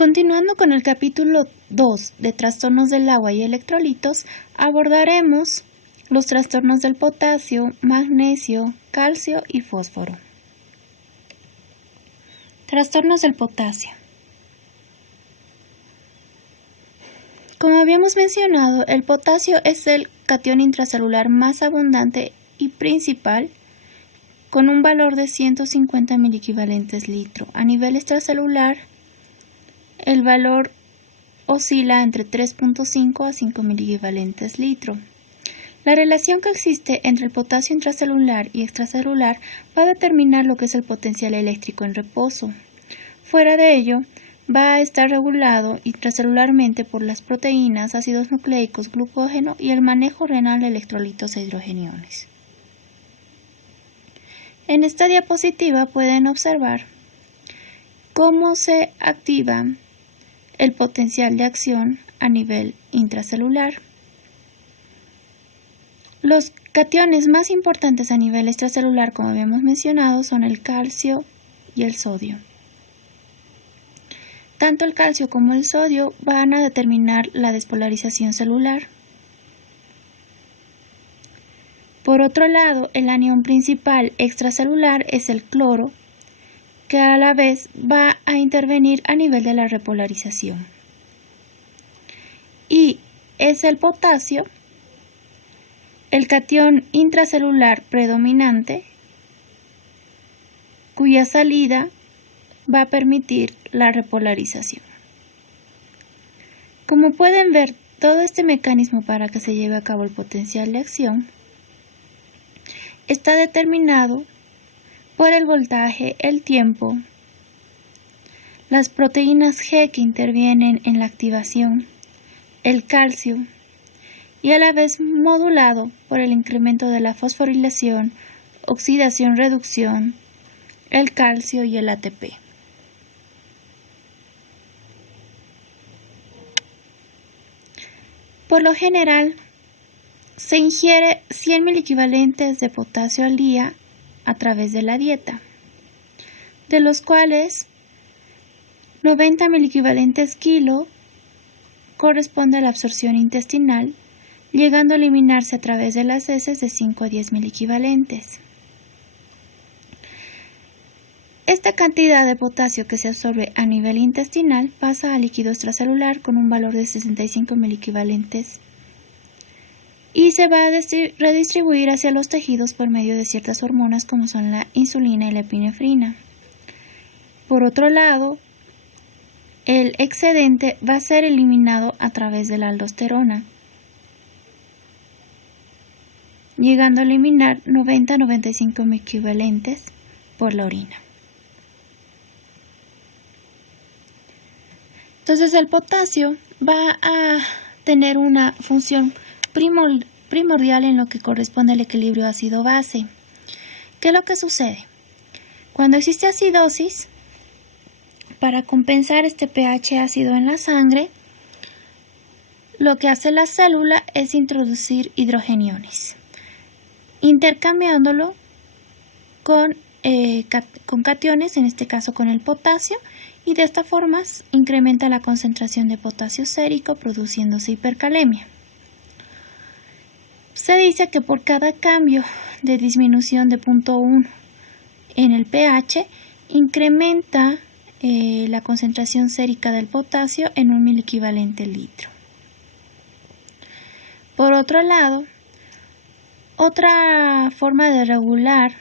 Continuando con el capítulo 2 de trastornos del agua y electrolitos, abordaremos los trastornos del potasio, magnesio, calcio y fósforo. Trastornos del potasio. Como habíamos mencionado, el potasio es el catión intracelular más abundante y principal, con un valor de 150 miliequivalentes litro. A nivel extracelular, el valor oscila entre 3.5 a 5 miliequivalentes litro. La relación que existe entre el potasio intracelular y extracelular va a determinar lo que es el potencial eléctrico en reposo. Fuera de ello, va a estar regulado intracelularmente por las proteínas, ácidos nucleicos, glucógeno y el manejo renal de electrolitos e hidrogeniones. En esta diapositiva pueden observar cómo se activa el potencial de acción a nivel intracelular. Los cationes más importantes a nivel extracelular, como habíamos mencionado, son el calcio y el sodio. Tanto el calcio como el sodio van a determinar la despolarización celular. Por otro lado, el anión principal extracelular es el cloro, que a la vez va a intervenir a nivel de la repolarización. Y es el potasio, el catión intracelular predominante, cuya salida va a permitir la repolarización. Como pueden ver, todo este mecanismo para que se lleve a cabo el potencial de acción está determinado por el voltaje, el tiempo, las proteínas G que intervienen en la activación, el calcio, y a la vez modulado por el incremento de la fosforilación, oxidación, reducción, el calcio y el ATP. Por lo general, se ingiere 100 miliequivalentes de potasio al día a través de la dieta, de los cuales 90 miliequivalentes kilo corresponde a la absorción intestinal, llegando a eliminarse a través de las heces de 5 a 10 miliequivalentes. Esta cantidad de potasio que se absorbe a nivel intestinal pasa al líquido extracelular con un valor de 65 miliequivalentes y se va a redistribuir hacia los tejidos por medio de ciertas hormonas como son la insulina y la epinefrina. Por otro lado, el excedente va a ser eliminado a través de la aldosterona, llegando a eliminar 90 a 95 miliequivalentes por la orina. Entonces el potasio va a tener una función primordial en lo que corresponde al equilibrio ácido-base. ¿Qué es lo que sucede? Cuando existe acidosis, para compensar este pH ácido en la sangre, lo que hace la célula es introducir hidrogeniones, intercambiándolo con cationes, en este caso con el potasio, y de esta forma incrementa la concentración de potasio sérico, produciéndose hipercalemia. Se dice que por cada cambio de disminución de 0.1 en el pH, incrementa la concentración sérica del potasio en 1 miliequivalente litro. Por otro lado, otra forma de regular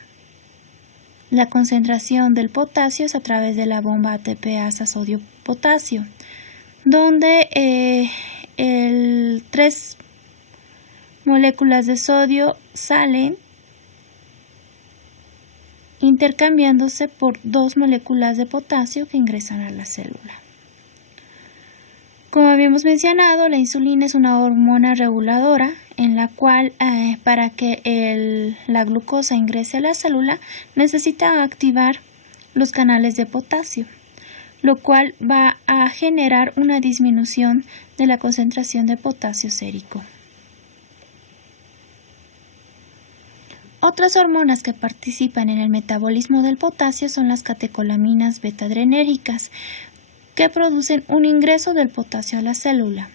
la concentración del potasio es a través de la bomba ATPasa sodio-potasio, donde 3 moléculas de sodio salen intercambiándose por 2 moléculas de potasio que ingresan a la célula. Como habíamos mencionado, la insulina es una hormona reguladora en la cual para que la glucosa ingrese a la célula necesita activar los canales de potasio, lo cual va a generar una disminución de la concentración de potasio sérico. Otras hormonas que participan en el metabolismo del potasio son las catecolaminas beta-adrenérgicas, que producen un ingreso del potasio a la célula.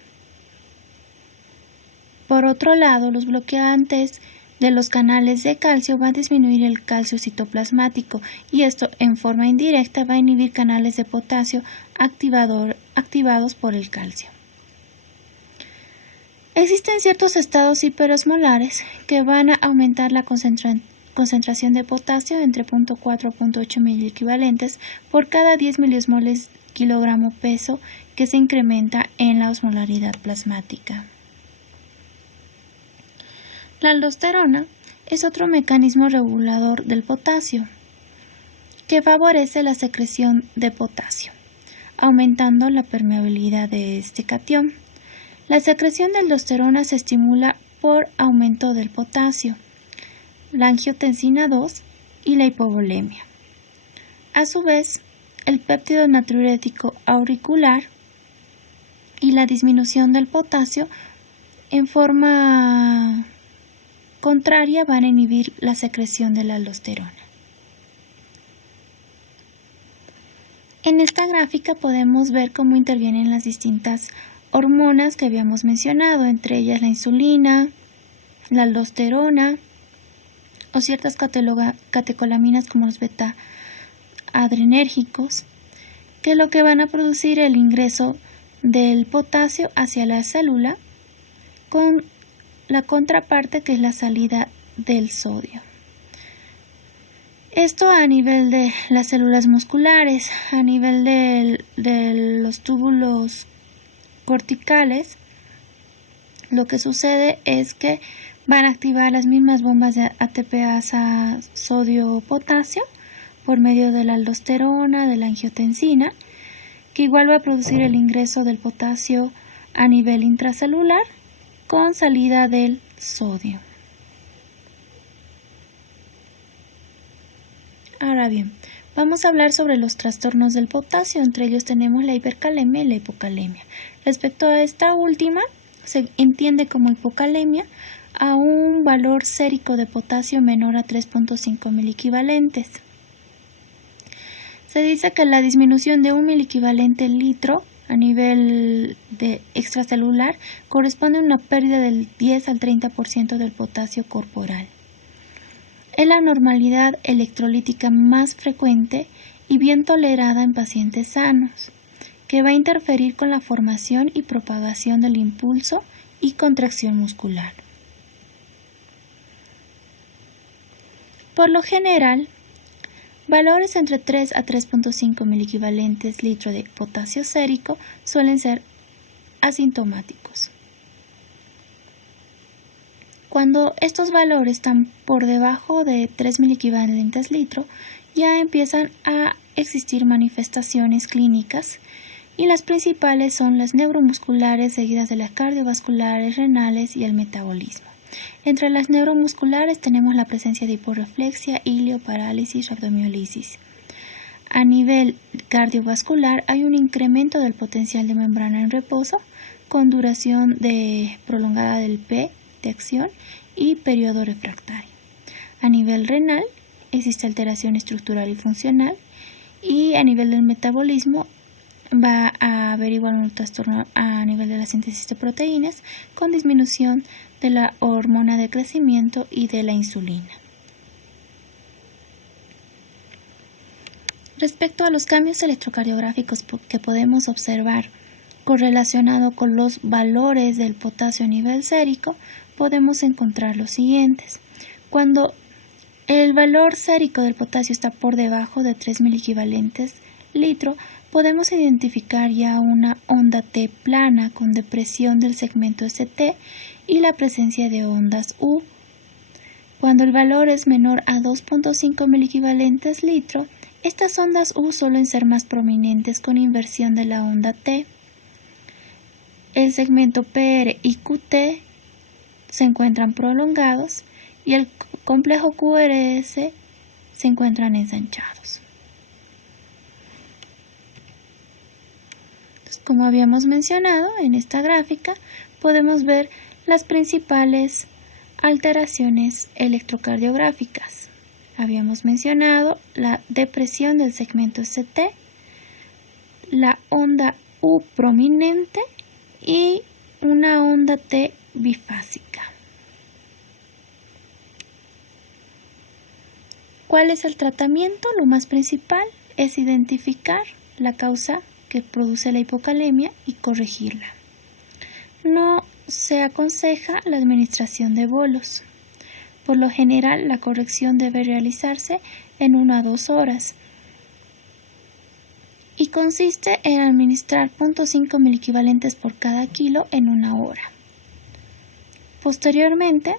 Por otro lado, los bloqueantes de los canales de calcio van a disminuir el calcio citoplasmático y esto en forma indirecta va a inhibir canales de potasio activados por el calcio. Existen ciertos estados hiperosmolares que van a aumentar la concentración de potasio entre 0.4 y 0.8 miliequivalentes por cada 10 miliosmoles kilogramo peso que se incrementa en la osmolaridad plasmática. La aldosterona es otro mecanismo regulador del potasio que favorece la secreción de potasio, aumentando la permeabilidad de este catión. La secreción de aldosterona se estimula por aumento del potasio, la angiotensina 2 y la hipovolemia. A su vez, el péptido natriurético auricular y la disminución del potasio en forma contraria van a inhibir la secreción de la aldosterona. En esta gráfica podemos ver cómo intervienen las distintas hormonas que habíamos mencionado, entre ellas la insulina, la aldosterona o ciertas catecolaminas como los beta-adrenérgicos, que lo que van a producir el ingreso del potasio hacia la célula con la contraparte que es la salida del sodio. Esto a nivel de las células musculares, a nivel de los túbulos corticales, lo que sucede es que van a activar las mismas bombas de ATPasa sodio-potasio por medio de la aldosterona, de la angiotensina, que igual va a producir el ingreso del potasio a nivel intracelular con salida del sodio. Ahora bien, vamos a hablar sobre los trastornos del potasio, entre ellos tenemos la hipercalemia y la hipocalemia. Respecto a esta última, se entiende como hipocalemia a un valor sérico de potasio menor a 3.5 miliequivalentes. Se dice que la disminución de 1 miliequivalente litro a nivel extracelular corresponde a una pérdida del 10 al 30% del potasio corporal. Es la anormalidad electrolítica más frecuente y bien tolerada en pacientes sanos, que va a interferir con la formación y propagación del impulso y contracción muscular. Por lo general, valores entre 3 a 3.5 miliequivalentes litro de potasio sérico suelen ser asintomáticos. Cuando estos valores están por debajo de 3 miliequivalentes litro, ya empiezan a existir manifestaciones clínicas y las principales son las neuromusculares seguidas de las cardiovasculares, renales y el metabolismo. Entre las neuromusculares tenemos la presencia de hiporreflexia, ilio, parálisis, rabdomiólisis. A nivel cardiovascular hay un incremento del potencial de membrana en reposo con duración prolongada del P de acción y periodo refractario. A nivel renal existe alteración estructural y funcional y a nivel del metabolismo va a haber igual un trastorno a nivel de la síntesis de proteínas con disminución de la hormona de crecimiento y de la insulina. Respecto a los cambios electrocardiográficos que podemos observar correlacionado con los valores del potasio a nivel sérico, podemos encontrar los siguientes. Cuando el valor sérico del potasio está por debajo de 3 miliequivalentes litro, podemos identificar ya una onda T plana con depresión del segmento ST y la presencia de ondas U. Cuando el valor es menor a 2.5 miliequivalentes litro, estas ondas U suelen ser más prominentes con inversión de la onda T. El segmento PR y QT se encuentran prolongados y el complejo QRS se encuentran ensanchados. Entonces, como habíamos mencionado en esta gráfica, podemos ver las principales alteraciones electrocardiográficas. Habíamos mencionado la depresión del segmento ST, la onda U prominente y una onda T bifásica. ¿Cuál es el tratamiento? Lo más principal es identificar la causa que produce la hipocalemia y corregirla. No se aconseja la administración de bolos. Por lo general, la corrección debe realizarse en 1 a 2 horas y consiste en administrar 0.5 miliequivalentes por cada kilo en 1 hora. Posteriormente,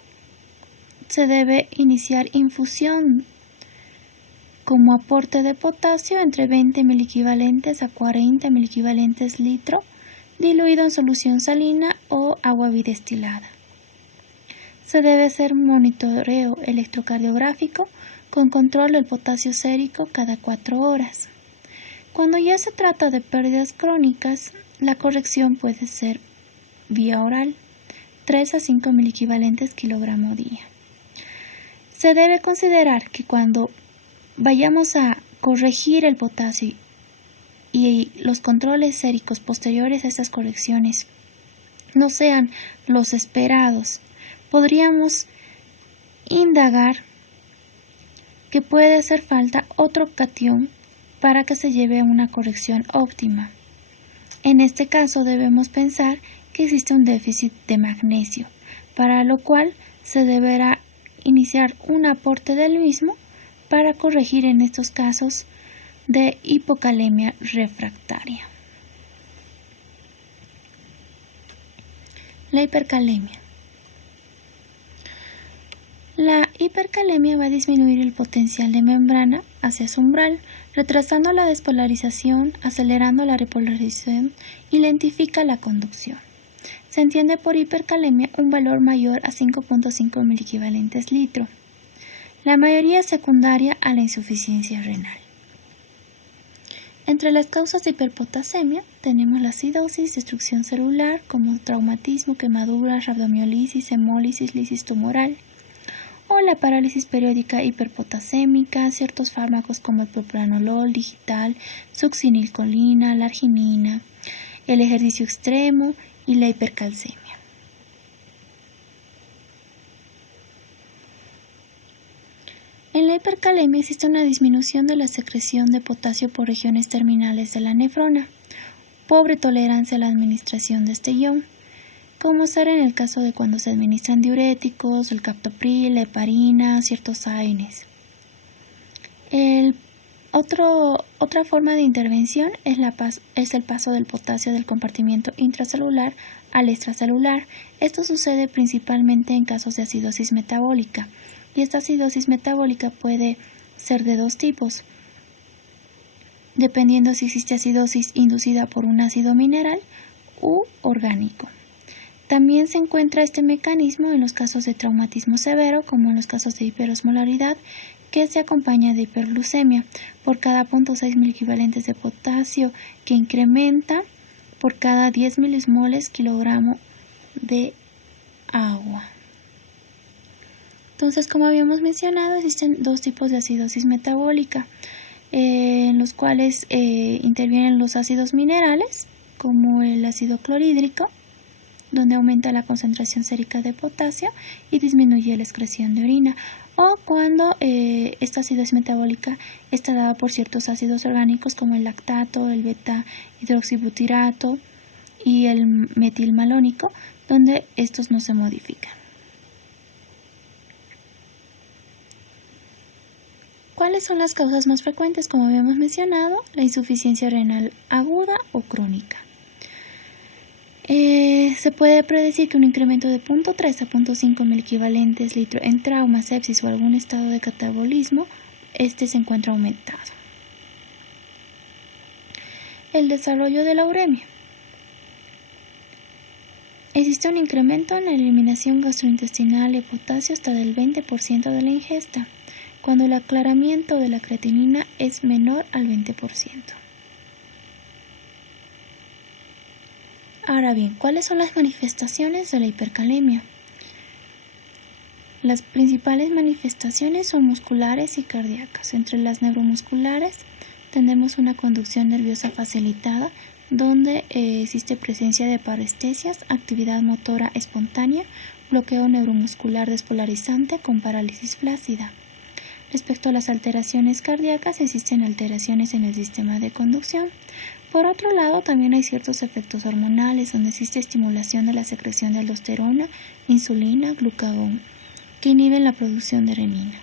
se debe iniciar infusión como aporte de potasio entre 20 miliequivalentes a 40 miliequivalentes litro, diluido en solución salina o agua bidestilada. Se debe hacer monitoreo electrocardiográfico con control del potasio sérico cada 4 horas. Cuando ya se trata de pérdidas crónicas, la corrección puede ser vía oral, 3 a 5 miliequivalentes kilogramo día. Se debe considerar que cuando vayamos a corregir el potasio y los controles séricos posteriores a estas correcciones no sean los esperados, podríamos indagar que puede hacer falta otro catión para que se lleve a una corrección óptima. En este caso debemos pensar que existe un déficit de magnesio, para lo cual se deberá iniciar un aporte del mismo para corregir en estos casos de hipocalemia refractaria. La hipercalemia. La hipercalemia va a disminuir el potencial de membrana hacia su umbral, retrasando la despolarización, acelerando la repolarización y lentifica la conducción. Se entiende por hipercalemia un valor mayor a 5.5 miliequivalentes litro. La mayoría es secundaria a la insuficiencia renal. Entre las causas de hiperpotasemia tenemos la acidosis, destrucción celular como traumatismo, quemaduras, rabdomiolisis, hemólisis, lisis tumoral, o la parálisis periódica hiperpotasémica, ciertos fármacos como el propranolol digital, succinilcolina, la arginina, el ejercicio extremo y la hipercalcemia. En la hipercalemia existe una disminución de la secreción de potasio por regiones terminales de la nefrona, pobre tolerancia a la administración de este ion, como será en el caso de cuando se administran diuréticos, el captopril, la heparina, ciertos AINES. Otra forma de intervención es el paso del potasio del compartimiento intracelular al extracelular. Esto sucede principalmente en casos de acidosis metabólica, y esta acidosis metabólica puede ser de dos tipos, dependiendo si existe acidosis inducida por un ácido mineral u orgánico. También se encuentra este mecanismo en los casos de traumatismo severo, como en los casos de hiperosmolaridad, que se acompaña de hiperglucemia por cada 0.6 miliequivalentes de potasio, que incrementa por cada 10 milismoles kilogramo de agua. Entonces, como habíamos mencionado, existen dos tipos de acidosis metabólica, en los cuales intervienen los ácidos minerales, como el ácido clorhídrico, donde aumenta la concentración sérica de potasio y disminuye la excreción de orina, o cuando esta acidosis metabólica está dada por ciertos ácidos orgánicos como el lactato, el beta-hidroxibutirato y el metilmalónico, donde estos no se modifican. ¿Cuáles son las causas más frecuentes? Como habíamos mencionado, la insuficiencia renal aguda o crónica. Se puede predecir que un incremento de 0.3 a 0.5 miliequivalentes litro en trauma, sepsis o algún estado de catabolismo, se encuentra aumentado. El desarrollo de la uremia. Existe un incremento en la eliminación gastrointestinal de potasio hasta del 20% de la ingesta, cuando el aclaramiento de la creatinina es menor al 20%. Ahora bien, ¿cuáles son las manifestaciones de la hipercalemia? Las principales manifestaciones son musculares y cardíacas. Entre las neuromusculares tenemos una conducción nerviosa facilitada, donde existe presencia de parestesias, actividad motora espontánea, bloqueo neuromuscular despolarizante con parálisis flácida. Respecto a las alteraciones cardíacas, existen alteraciones en el sistema de conducción. Por otro lado, también hay ciertos efectos hormonales, donde existe estimulación de la secreción de aldosterona, insulina, glucagón, que inhiben la producción de renina.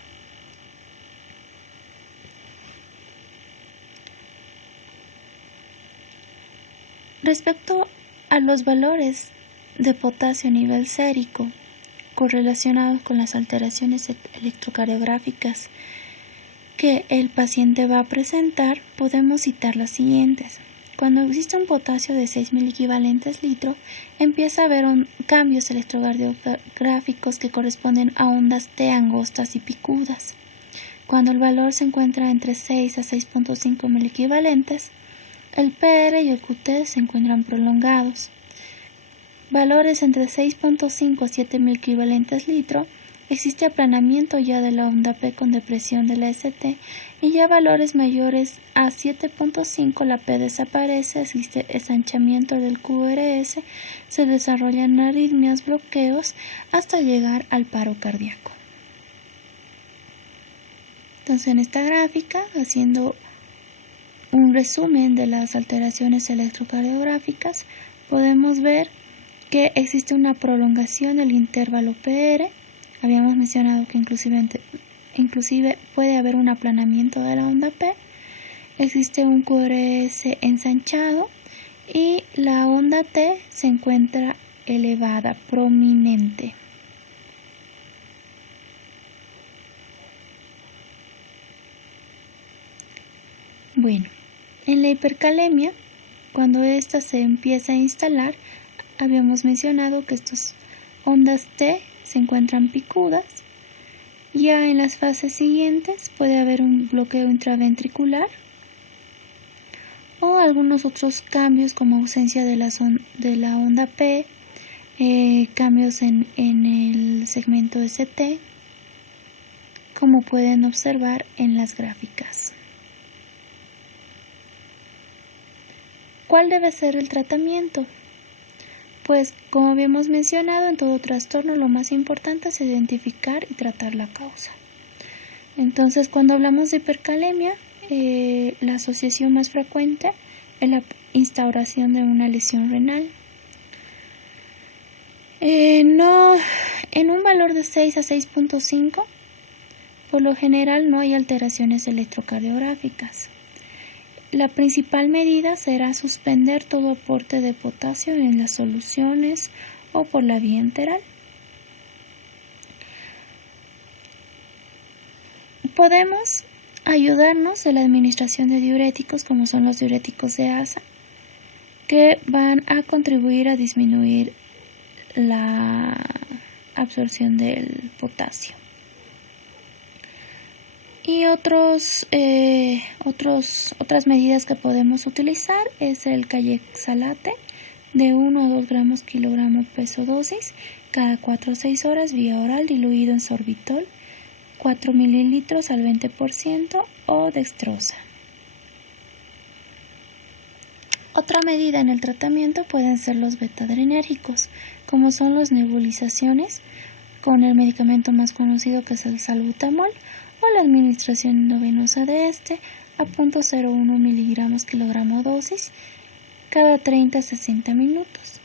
Respecto a los valores de potasio a nivel sérico correlacionados con las alteraciones electrocardiográficas que el paciente va a presentar, podemos citar las siguientes. Cuando existe un potasio de 6.000 equivalentes litro, empieza a haber cambios electrocardiográficos que corresponden a ondas T angostas y picudas. Cuando el valor se encuentra entre 6 a 6.5 mil equivalentes, el PR y el QT se encuentran prolongados. Valores entre 6.5 a 7.000 equivalentes litro, existe aplanamiento ya de la onda P con depresión de la ST, y ya valores mayores a 7.5 la P desaparece, existe ensanchamiento del QRS, se desarrollan arritmias, bloqueos, hasta llegar al paro cardíaco. Entonces, en esta gráfica, haciendo un resumen de las alteraciones electrocardiográficas, podemos ver que existe una prolongación del intervalo PR. Habíamos mencionado que inclusive puede haber un aplanamiento de la onda P. Existe un QRS ensanchado y la onda T se encuentra elevada, prominente. Bueno, en la hipercalemia, cuando ésta se empieza a instalar, habíamos mencionado que estas ondas T se encuentran picudas. Ya en las fases siguientes puede haber un bloqueo intraventricular o algunos otros cambios como ausencia de la onda P, cambios en el segmento ST, como pueden observar en las gráficas. ¿Cuál debe ser el tratamiento? Pues, como habíamos mencionado, en todo trastorno lo más importante es identificar y tratar la causa. Entonces, cuando hablamos de hipercalemia, la asociación más frecuente es la instauración de una lesión renal. En un valor de 6 a 6.5, por lo general no hay alteraciones electrocardiográficas. La principal medida será suspender todo aporte de potasio en las soluciones o por la vía enteral. Podemos ayudarnos de la administración de diuréticos, como son los diuréticos de ASA, que van a contribuir a disminuir la absorción del potasio. Y otras medidas que podemos utilizar es el Cayexalate de 1 a 2 gramos kilogramo peso dosis cada 4 a 6 horas vía oral diluido en sorbitol, 4 mililitros al 20% o dextrosa. Otra medida en el tratamiento pueden ser los beta-adrenérgicos, como son las nebulizaciones con el medicamento más conocido que es el salbutamol, o la administración endovenosa de este a 0.01 miligramos kilogramo dosis cada 30 a 60 minutos.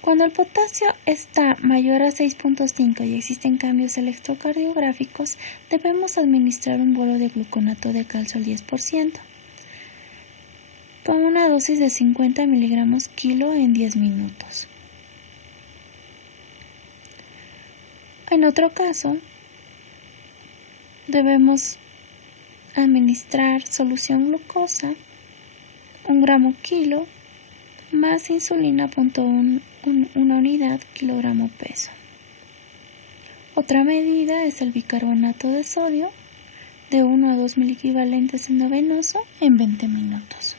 Cuando el potasio está mayor a 6.5 y existen cambios electrocardiográficos, debemos administrar un bolo de gluconato de calcio al 10%, con una dosis de 50 miligramos kilo en 10 minutos. En otro caso, debemos administrar solución glucosa 1 gramo kilo más insulina una unidad kilogramo peso. Otra medida es el bicarbonato de sodio de 1 a 2 miliequivalentes endovenoso en 20 minutos.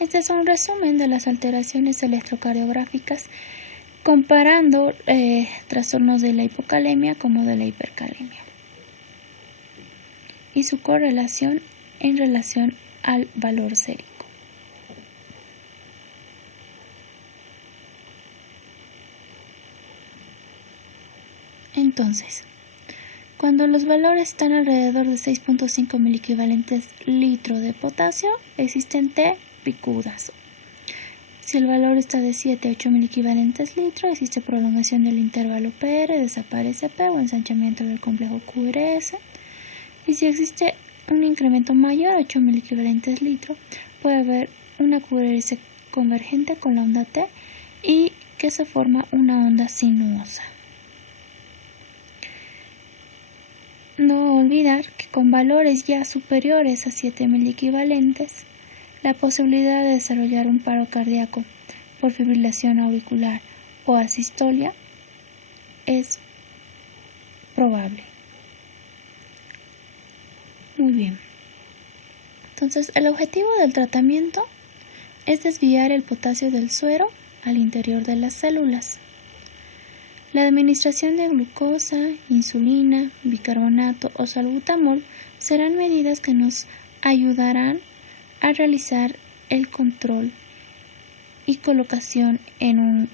Este es un resumen de las alteraciones electrocardiográficas comparando trastornos de la hipocalemia como de la hipercalemia. y su correlación en relación al valor sérico. Entonces, cuando los valores están alrededor de 6.5 miliequivalentes litro de potasio, existen T picudas. Si el valor está de 7 a 8 miliequivalentes litro, existe prolongación del intervalo PR, desaparece P o ensanchamiento del complejo QRS. Y si existe un incremento mayor a 8 miliequivalentes litro, puede haber una QRS convergente con la onda T y que se forma una onda sinuosa. No olvidar que con valores ya superiores a 7 miliequivalentes, la posibilidad de desarrollar un paro cardíaco por fibrilación auricular o asistolia es probable. Muy bien. Entonces, el objetivo del tratamiento es desviar el potasio del suero al interior de las células. La administración de glucosa, insulina, bicarbonato o salbutamol serán medidas que nos ayudarán a realizar el control y colocación en un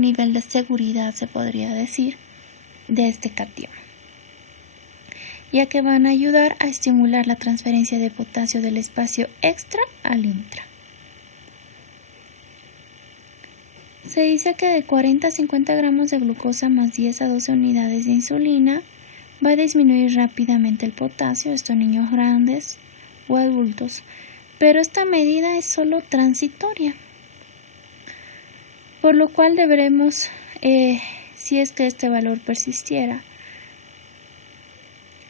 nivel de seguridad, se podría decir, de este catión, ya que van a ayudar a estimular la transferencia de potasio del espacio extra al intra. Se dice que de 40 a 50 gramos de glucosa más 10 a 12 unidades de insulina va a disminuir rápidamente el potasio, esto en niños grandes o adultos, pero esta medida es solo transitoria, por lo cual deberemos, si es que este valor persistiera,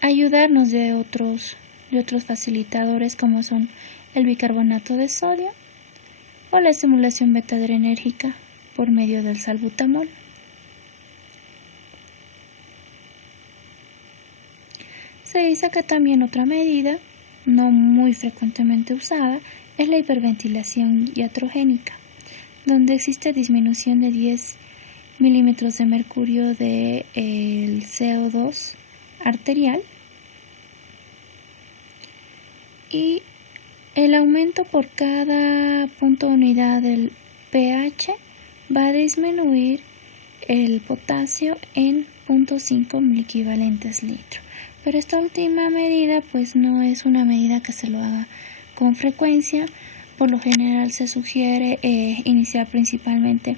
ayudarnos de otros facilitadores como son el bicarbonato de sodio o la estimulación beta-adrenérgica por medio del salbutamol. Se dice que también otra medida, no muy frecuentemente usada, es la hiperventilación iatrogénica, donde existe disminución de 10 milímetros de mercurio del CO2 arterial y el aumento por cada punto de unidad del pH va a disminuir el potasio en 0.5 miliequivalentes litro. Pero esta última medida pues no es una medida que se lo haga con frecuencia. Por lo general se sugiere iniciar principalmente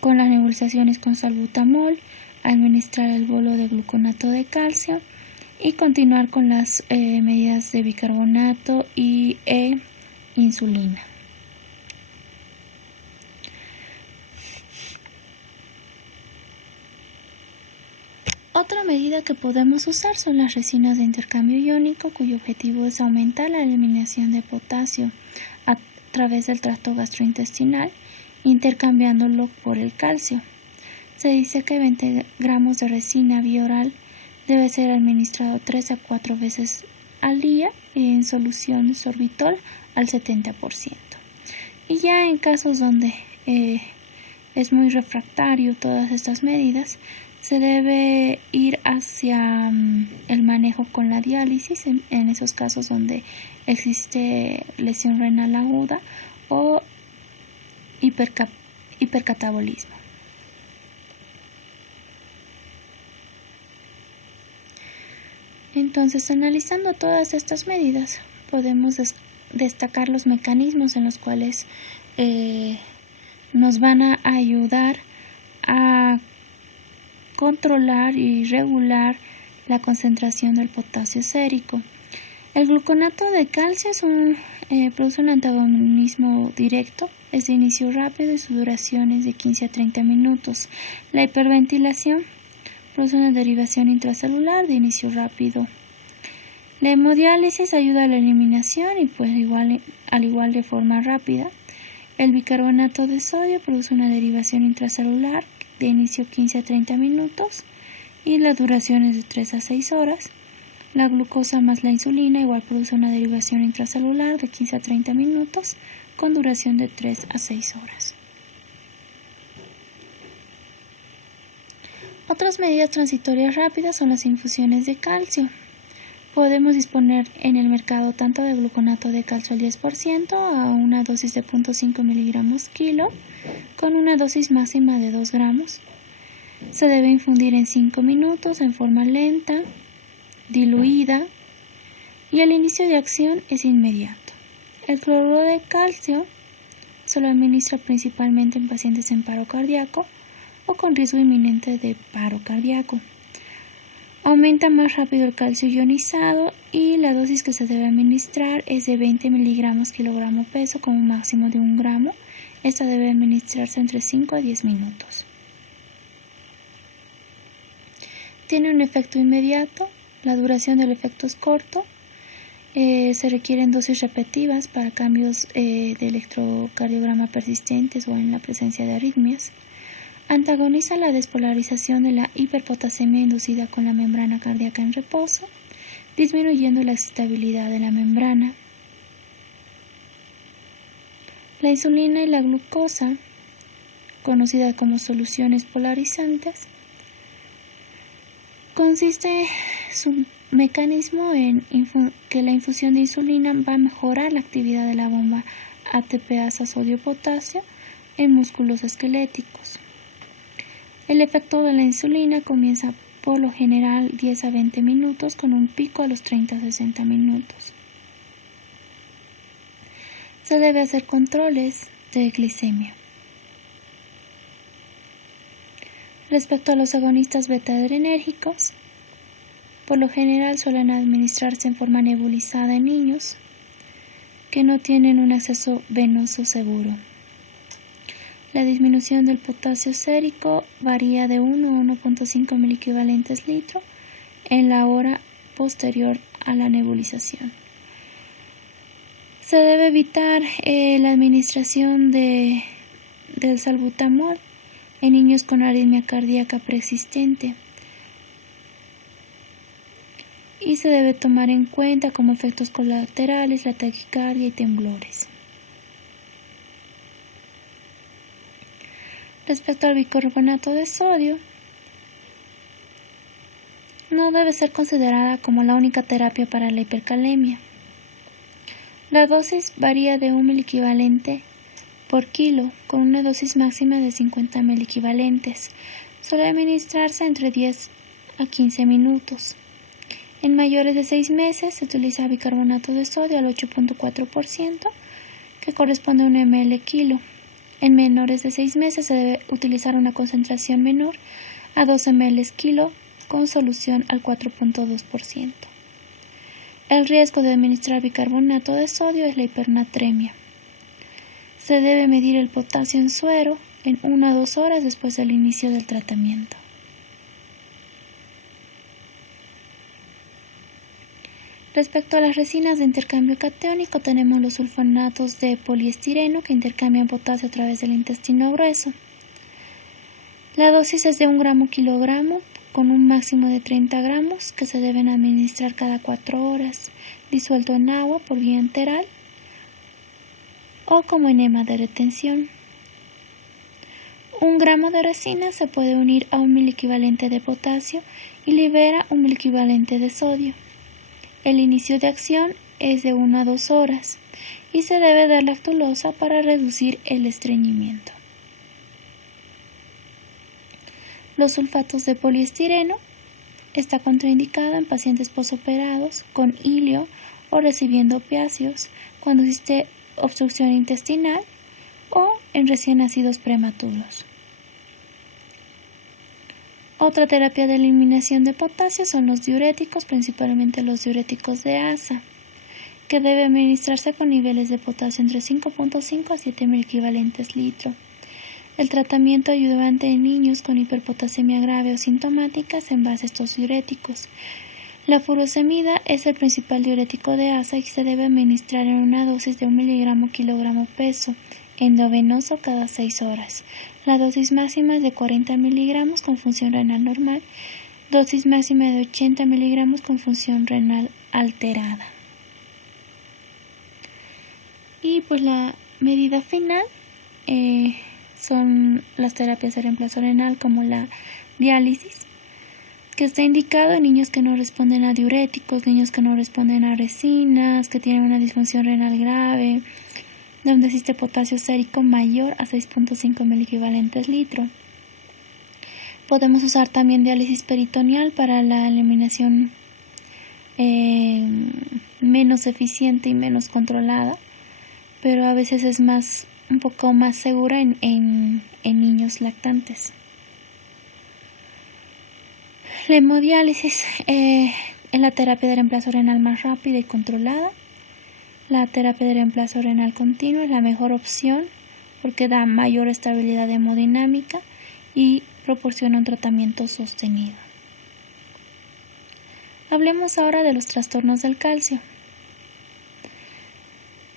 con las nebulizaciones con salbutamol, administrar el bolo de gluconato de calcio y continuar con las medidas de bicarbonato y insulina. Otra medida que podemos usar son las resinas de intercambio iónico, cuyo objetivo es aumentar la eliminación de potasio a través del tracto gastrointestinal, intercambiándolo por el calcio. Se dice que 20 gramos de resina bioral debe ser administrado 3 a 4 veces al día en solución sorbitol al 70%. Y ya en casos donde es muy refractario todas estas medidas, se debe ir hacia el manejo con la diálisis en esos casos donde existe lesión renal aguda o hipercatabolismo. Entonces, analizando todas estas medidas, podemos destacar los mecanismos en los cuales nos van a ayudar a controlar y regular la concentración del potasio sérico. El gluconato de calcio produce un antagonismo directo, es de inicio rápido y su duración es de 15 a 30 minutos. La hiperventilación produce una derivación intracelular de inicio rápido. La hemodiálisis ayuda a la eliminación y pues al igual de forma rápida. El bicarbonato de sodio produce una derivación intracelular de inicio 15 a 30 minutos y la duración es de 3 a 6 horas. La glucosa más la insulina igual produce una derivación intracelular de 15 a 30 minutos con duración de 3 a 6 horas. Otras medidas transitorias rápidas son las infusiones de calcio. Podemos disponer en el mercado tanto de gluconato de calcio al 10% a una dosis de 0.5 miligramos kilo con una dosis máxima de 2 gramos. Se debe infundir en 5 minutos en forma lenta, diluida y el inicio de acción es inmediato. El cloruro de calcio se lo administra principalmente en pacientes en paro cardíaco o con riesgo inminente de paro cardíaco. Aumenta más rápido el calcio ionizado y la dosis que se debe administrar es de 20 miligramos kilogramo peso con un máximo de 1 gramo. Esta debe administrarse entre 5 a 10 minutos. Tiene un efecto inmediato, la duración del efecto es corto, se requieren dosis repetitivas para cambios de electrocardiograma persistentes o en la presencia de arritmias. Antagoniza la despolarización de la hiperpotasemia inducida con la membrana cardíaca en reposo, disminuyendo la excitabilidad de la membrana. La insulina y la glucosa, conocida como soluciones polarizantes, consiste su mecanismo en que la infusión de insulina va a mejorar la actividad de la bomba ATPasa sodio-potasio en músculos esqueléticos. El efecto de la insulina comienza por lo general 10 a 20 minutos con un pico a los 30 a 60 minutos. Se debe hacer controles de glicemia. Respecto a los agonistas beta-adrenérgicos, por lo general suelen administrarse en forma nebulizada en niños que no tienen un acceso venoso seguro. La disminución del potasio sérico varía de 1 a 1.5 miliequivalentes litro en la hora posterior a la nebulización. Se debe evitar la administración del salbutamol en niños con arritmia cardíaca preexistente y se debe tomar en cuenta como efectos colaterales la taquicardia y temblores. Respecto al bicarbonato de sodio, no debe ser considerada como la única terapia para la hipercalemia. La dosis varía de 1 miliequivalente por kilo, con una dosis máxima de 50 miliequivalentes. Suele administrarse entre 10 a 15 minutos. En mayores de 6 meses se utiliza bicarbonato de sodio al 8.4%, que corresponde a 1 ml kilo. En menores de 6 meses se debe utilizar una concentración menor a 2 ml kilo con solución al 4.2%. El riesgo de administrar bicarbonato de sodio es la hipernatremia. Se debe medir el potasio en suero en 1 a 2 horas después del inicio del tratamiento. Respecto a las resinas de intercambio catiónico, tenemos los sulfonatos de poliestireno que intercambian potasio a través del intestino grueso. La dosis es de 1 gramo kilogramo con un máximo de 30 gramos que se deben administrar cada 4 horas, disuelto en agua por vía enteral o como enema de retención. 1 gramo de resina se puede unir a 1 miliequivalente de potasio y libera 1 miliequivalente de sodio. El inicio de acción es de 1 a 2 horas y se debe dar lactulosa para reducir el estreñimiento. Los sulfatos de poliestireno está contraindicado en pacientes posoperados con hilio o recibiendo opiáceos cuando existe obstrucción intestinal o en recién nacidos prematuros. Otra terapia de eliminación de potasio son los diuréticos, principalmente los diuréticos de asa, que debe administrarse con niveles de potasio entre 5.5 a 7 miliequivalentes litro. El tratamiento ayudante en niños con hiperpotasemia grave o sintomática es en base a estos diuréticos. La furosemida es el principal diurético de asa y se debe administrar en una dosis de 1 miligramo kilogramo peso endovenoso cada 6 horas. La dosis máxima es de 40 miligramos con función renal normal, dosis máxima de 80 miligramos con función renal alterada. Y pues la medida final son las terapias de reemplazo renal como la diálisis, que está indicado en niños que no responden a diuréticos, niños que no responden a resinas, que tienen una disfunción renal grave, donde existe potasio sérico mayor a 6.5 miliequivalentes litro. Podemos usar también diálisis peritoneal para la eliminación menos eficiente y menos controlada, pero a veces es un poco más segura en niños lactantes. La hemodiálisis es la terapia de reemplazo renal más rápida y controlada. La terapia de reemplazo renal continuo es la mejor opción porque da mayor estabilidad hemodinámica y proporciona un tratamiento sostenido. Hablemos ahora de los trastornos del calcio.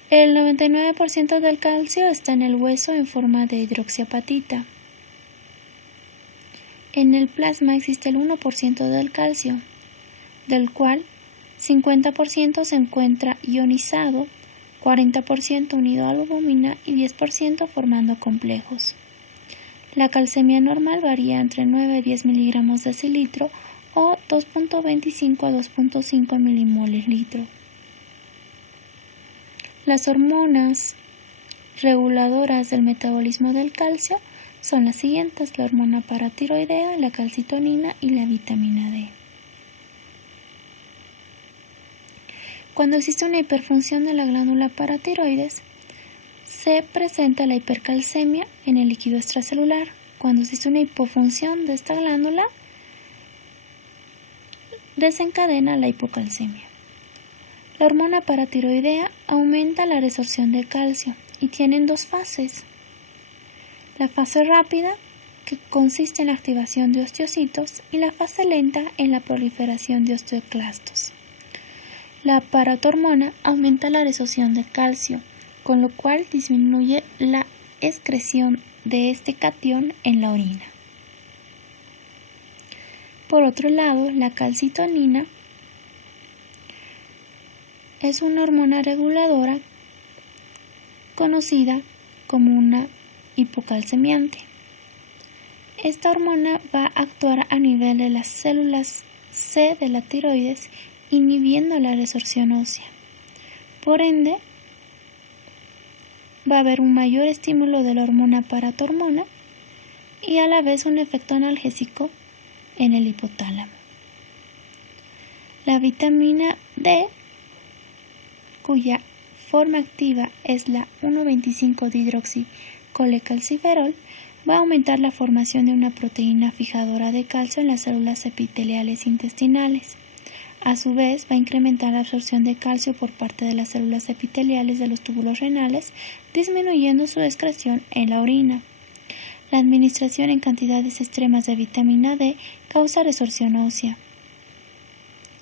El 99% del calcio está en el hueso en forma de hidroxiapatita. En el plasma existe el 1% del calcio, del cual 50% se encuentra ionizado, 40% unido a la albúmina y 10% formando complejos. La calcemia normal varía entre 9 a 10 miligramos de decilitro o 2.25 a 2.5 milimoles litro. Las hormonas reguladoras del metabolismo del calcio son las siguientes: la hormona paratiroidea, la calcitonina y la vitamina D. Cuando existe una hiperfunción de la glándula paratiroides, se presenta la hipercalcemia en el líquido extracelular. Cuando existe una hipofunción de esta glándula, desencadena la hipocalcemia. La hormona paratiroidea aumenta la resorción de calcio y tienen dos fases. La fase rápida, que consiste en la activación de osteocitos, y la fase lenta en la proliferación de osteoclastos. La paratormona aumenta la resorción de calcio, con lo cual disminuye la excreción de este catión en la orina. Por otro lado, la calcitonina es una hormona reguladora conocida como una hipocalcemiante. Esta hormona va a actuar a nivel de las células C de la tiroides, inhibiendo la resorción ósea. Por ende, va a haber un mayor estímulo de la hormona paratormona y a la vez un efecto analgésico en el hipotálamo. La vitamina D, cuya forma activa es la 1,25-dihidroxicolecalciferol, va a aumentar la formación de una proteína fijadora de calcio en las células epiteliales intestinales. A su vez, va a incrementar la absorción de calcio por parte de las células epiteliales de los túbulos renales, disminuyendo su excreción en la orina. La administración en cantidades extremas de vitamina D causa resorción ósea.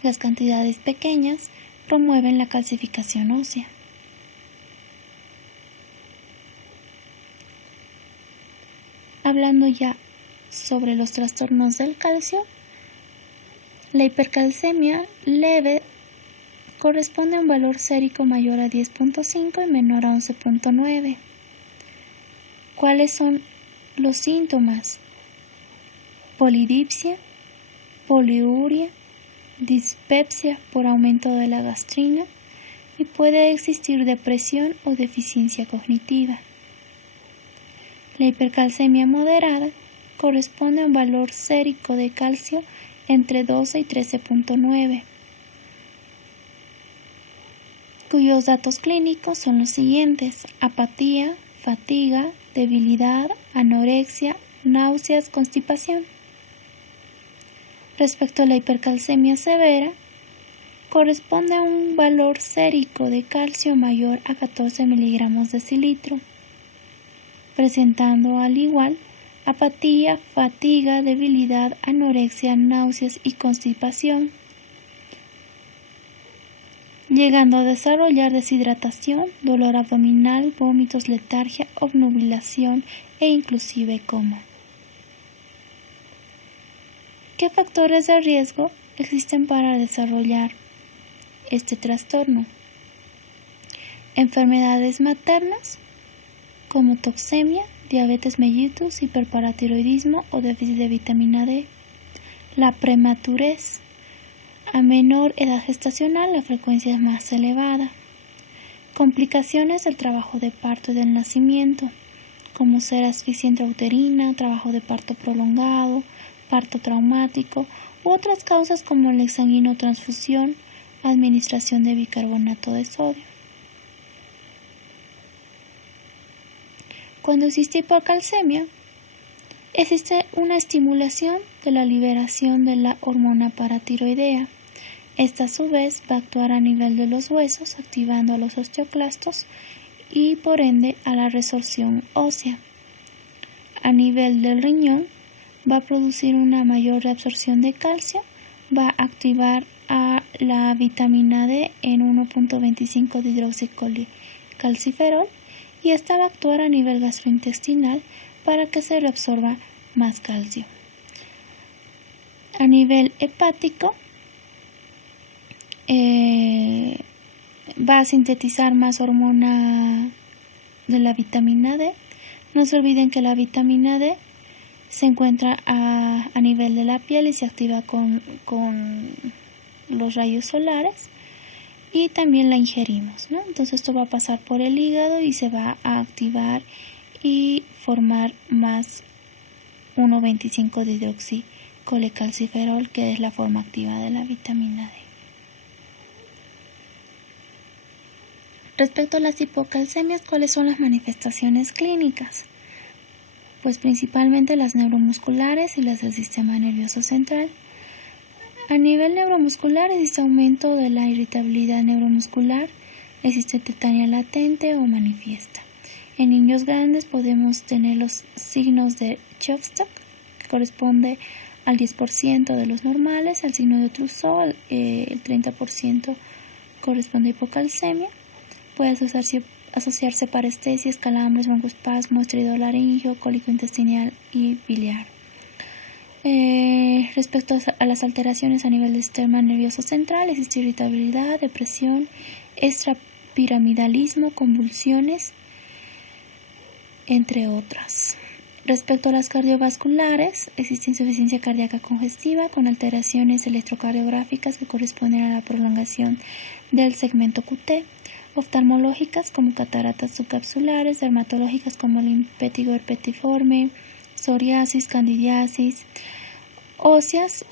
Las cantidades pequeñas promueven la calcificación ósea. Hablando ya sobre los trastornos del calcio, la hipercalcemia leve corresponde a un valor sérico mayor a 10.5 y menor a 11.9. ¿Cuáles son los síntomas? Polidipsia, poliuria, dispepsia por aumento de la gastrina y puede existir depresión o deficiencia cognitiva. La hipercalcemia moderada corresponde a un valor sérico de calcio entre 12 y 13.9, cuyos datos clínicos son los siguientes: apatía, fatiga, debilidad, anorexia, náuseas, constipación. Respecto a la hipercalcemia severa, corresponde a un valor sérico de calcio mayor a 14 miligramos de decilitro, presentando al igual apatía, fatiga, debilidad, anorexia, náuseas y constipación, llegando a desarrollar deshidratación, dolor abdominal, vómitos, letargia, obnubilación e inclusive coma. ¿Qué factores de riesgo existen para desarrollar este trastorno? Enfermedades maternas como toxemia, diabetes mellitus, hiperparatiroidismo o déficit de vitamina D. La prematurez. A menor edad gestacional, la frecuencia es más elevada. Complicaciones del trabajo de parto y del nacimiento, como ser asfixia intrauterina, trabajo de parto prolongado, parto traumático u otras causas como la exsanguinotransfusión, administración de bicarbonato de sodio. Cuando existe hipocalcemia, existe una estimulación de la liberación de la hormona paratiroidea. Esta a su vez va a actuar a nivel de los huesos, activando a los osteoclastos y por ende a la resorción ósea. A nivel del riñón va a producir una mayor reabsorción de calcio, va a activar a la vitamina D en 1.25 de hidroxicalciferol y esta va a actuar a nivel gastrointestinal para que se reabsorba más calcio. A nivel hepático va a sintetizar más hormona de la vitamina D. No se olviden que la vitamina D se encuentra a nivel de la piel y se activa con los rayos solares y también la ingerimos, ¿no? Entonces esto va a pasar por el hígado y se va a activar y formar más 1.25 de hidroxicolecalciferol, que es la forma activa de la vitamina D. Respecto a las hipocalcemias, ¿cuáles son las manifestaciones clínicas? Pues principalmente las neuromusculares y las del sistema nervioso central. A nivel neuromuscular existe aumento de la irritabilidad neuromuscular, existe tetania latente o manifiesta. En niños grandes podemos tener los signos de Chopstock, que corresponde al 10% de los normales, al signo de Trousseau, el 30% corresponde a hipocalcemia. Puede asociarse parestesias, calambres, broncoespasmo, estridolaringio, cólico intestinal y biliar. Respecto a las alteraciones a nivel del sistema nervioso central, existe irritabilidad, depresión, extrapiramidalismo, convulsiones, entre otras. Respecto a las cardiovasculares, existe insuficiencia cardíaca congestiva con alteraciones electrocardiográficas que corresponden a la prolongación del segmento QT, oftalmológicas como cataratas subcapsulares, dermatológicas como el impétigo herpetiforme, psoriasis, candidiasis, óseas,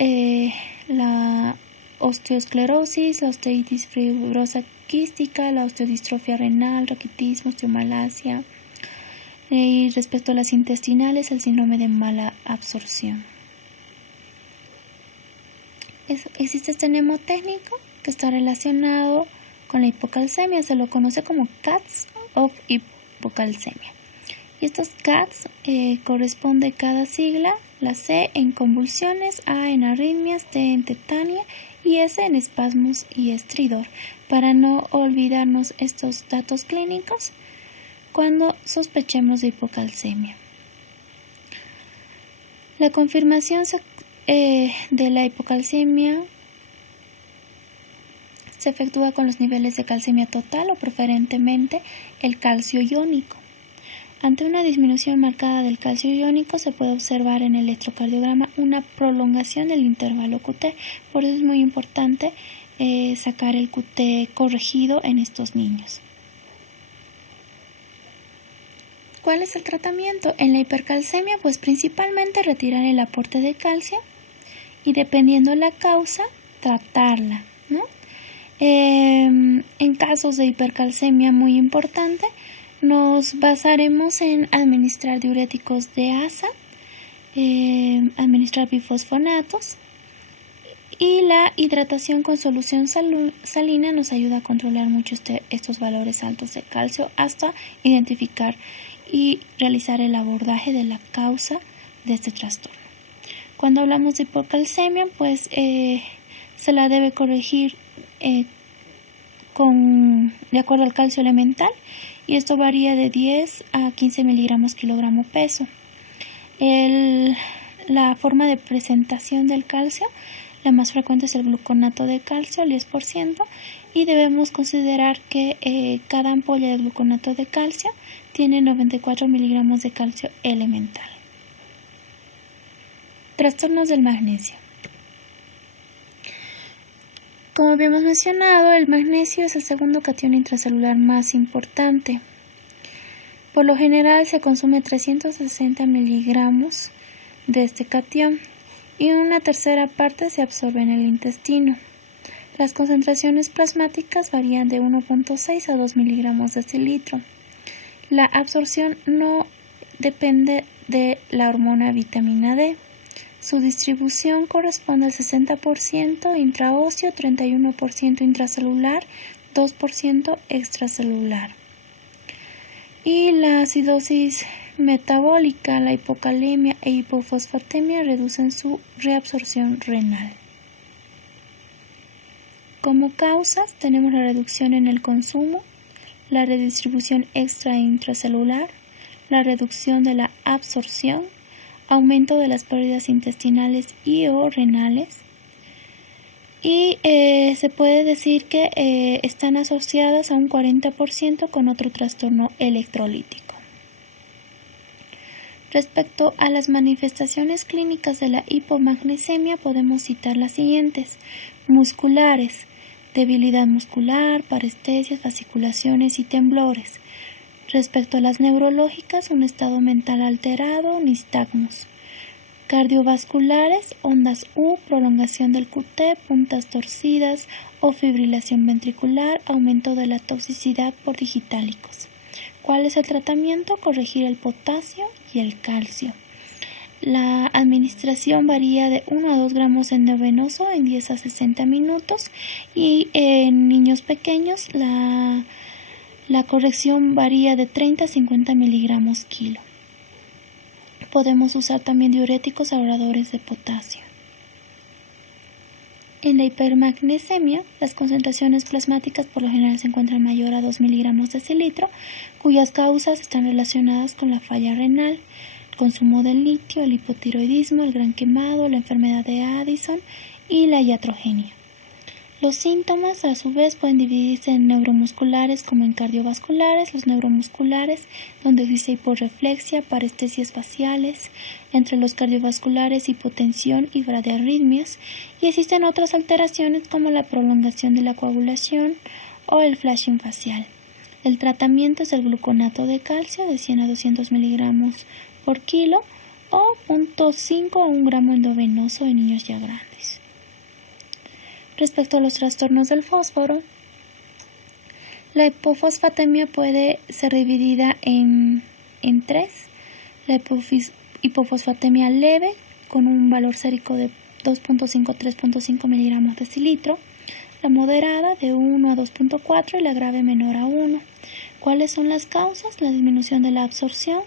la osteosclerosis, la osteitis fibrosa quística, la osteodistrofia renal, raquitismo, osteomalacia. Y respecto a las intestinales, el síndrome de mala absorción. Existe este mnemotécnico que está relacionado con la hipocalcemia, se lo conoce como CATS of hipocalcemia. Y estos CATS corresponde cada sigla, la C en convulsiones, A en arritmias, T en tetania y S en espasmos y estridor. Para no olvidarnos estos datos clínicos cuando sospechemos de hipocalcemia. La confirmación de la hipocalcemia se efectúa con los niveles de calcemia total o preferentemente el calcio iónico. Ante una disminución marcada del calcio iónico se puede observar en el electrocardiograma una prolongación del intervalo QT. Por eso es muy importante sacar el QT corregido en estos niños. ¿Cuál es el tratamiento? En la hipercalcemia, pues principalmente retirar el aporte de calcio y dependiendo la causa, tratarla, ¿no? En casos de hipercalcemia muy importante, nos basaremos en administrar diuréticos de asa, administrar bifosfonatos y la hidratación con solución salina nos ayuda a controlar mucho estos valores altos de calcio hasta identificar y realizar el abordaje de la causa de este trastorno. Cuando hablamos de hipocalcemia, pues se la debe corregir de acuerdo al calcio elemental y esto varía de 10 a 15 miligramos kilogramo peso. La forma de presentación del calcio, La más frecuente es el gluconato de calcio, el 10%, y debemos considerar que cada ampolla de gluconato de calcio tiene 94 miligramos de calcio elemental. Trastornos del magnesio. Como habíamos mencionado, el magnesio es el segundo catión intracelular más importante. Por lo general se consume 360 miligramos de este catión y una tercera parte se absorbe en el intestino. Las concentraciones plasmáticas varían de 1.6 a 2 miligramos de decilitro. La absorción no depende de la hormona vitamina D. Su distribución corresponde al 60% intraóseo, 31% intracelular, 2% extracelular. Y la acidosis metabólica, la hipocalemia e hipofosfatemia reducen su reabsorción renal. Como causas tenemos la reducción en el consumo, la redistribución extra e intracelular, la reducción de la absorción, aumento de las pérdidas intestinales y o renales, y se puede decir que están asociadas a un 40% con otro trastorno electrolítico. Respecto a las manifestaciones clínicas de la hipomagnesemia podemos citar las siguientes: musculares, debilidad muscular, parestesias, fasciculaciones y temblores. Respecto a las neurológicas, un estado mental alterado, nistagmos. Cardiovasculares, ondas U, prolongación del QT, puntas torcidas o fibrilación ventricular, aumento de la toxicidad por digitálicos. ¿Cuál es el tratamiento? Corregir el potasio y el calcio. La administración varía de 1 a 2 gramos endovenoso en 10 a 60 minutos y en niños pequeños la corrección varía de 30 a 50 miligramos kilo. Podemos usar también diuréticos ahorradores de potasio. En la hipermagnesemia, las concentraciones plasmáticas por lo general se encuentran mayor a 2 miligramos decilitro, cuyas causas están relacionadas con la falla renal, el consumo de litio, el hipotiroidismo, el gran quemado, la enfermedad de Addison y la iatrogenia. Los síntomas, a su vez, pueden dividirse en neuromusculares como en cardiovasculares. Los neuromusculares, donde existe hiporreflexia, parestesias faciales; entre los cardiovasculares, hipotensión y bradiarritmias; y existen otras alteraciones como la prolongación de la coagulación o el flashing facial. El tratamiento es el gluconato de calcio de 100 a 200 miligramos por kilo o 0.5 a 1 gramo endovenoso en niños ya grandes. Respecto a los trastornos del fósforo, la hipofosfatemia puede ser dividida en tres. La hipofosfatemia leve, con un valor sérico de 2.5 a 3.5 miligramos de decilitro; la moderada, de 1 a 2.4, y la grave, menor a 1. ¿Cuáles son las causas? La disminución de la absorción,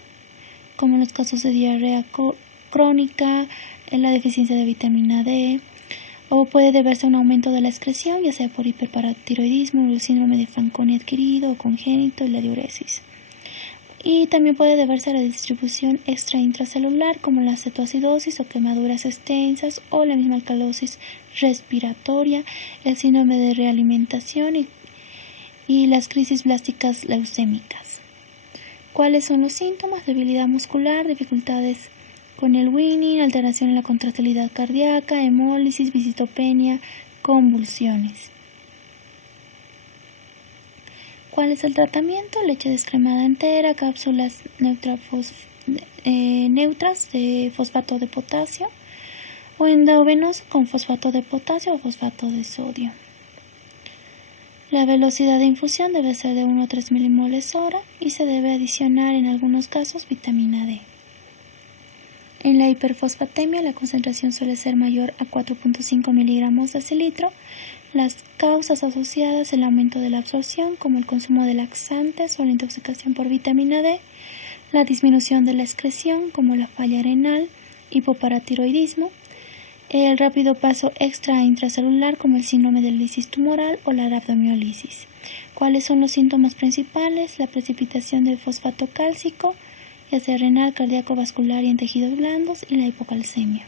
como en los casos de diarrea crónica, en la deficiencia de vitamina D, o puede deberse a un aumento de la excreción, ya sea por hiperparatiroidismo, el síndrome de Fanconi adquirido o congénito y la diuresis. Y también puede deberse a la distribución extra intracelular, como la cetoacidosis o quemaduras extensas, o la misma alcalosis respiratoria, el síndrome de realimentación y las crisis blásticas leucémicas. ¿Cuáles son los síntomas? Debilidad muscular, dificultades con el Winning, alteración en la contractilidad cardíaca, hemólisis, visitopenia, convulsiones. ¿Cuál es el tratamiento? Leche descremada entera, cápsulas neutras de fosfato de potasio o endovenoso con fosfato de potasio o fosfato de sodio. La velocidad de infusión debe ser de 1 a 3 milimoles hora y se debe adicionar en algunos casos vitamina D. En la hiperfosfatemia la concentración suele ser mayor a 4.5 miligramos de decilitro. Las causas asociadas: el aumento de la absorción, como el consumo de laxantes o la intoxicación por vitamina D; la disminución de la excreción, como la falla renal, hipoparatiroidismo; el rápido paso extra intracelular, como el síndrome de lisis tumoral o la rhabdomiólisis. ¿Cuáles son los síntomas principales? La precipitación de fosfato cálcico, ya sea renal, cardíaco, vascular y en tejidos blandos, y la hipocalcemia.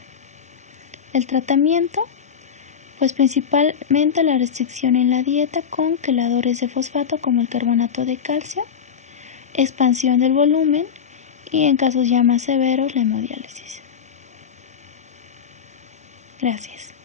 El tratamiento Pues principalmente la restricción en la dieta con queladores de fosfato como el carbonato de calcio, expansión del volumen y en casos ya más severos la hemodiálisis. Gracias.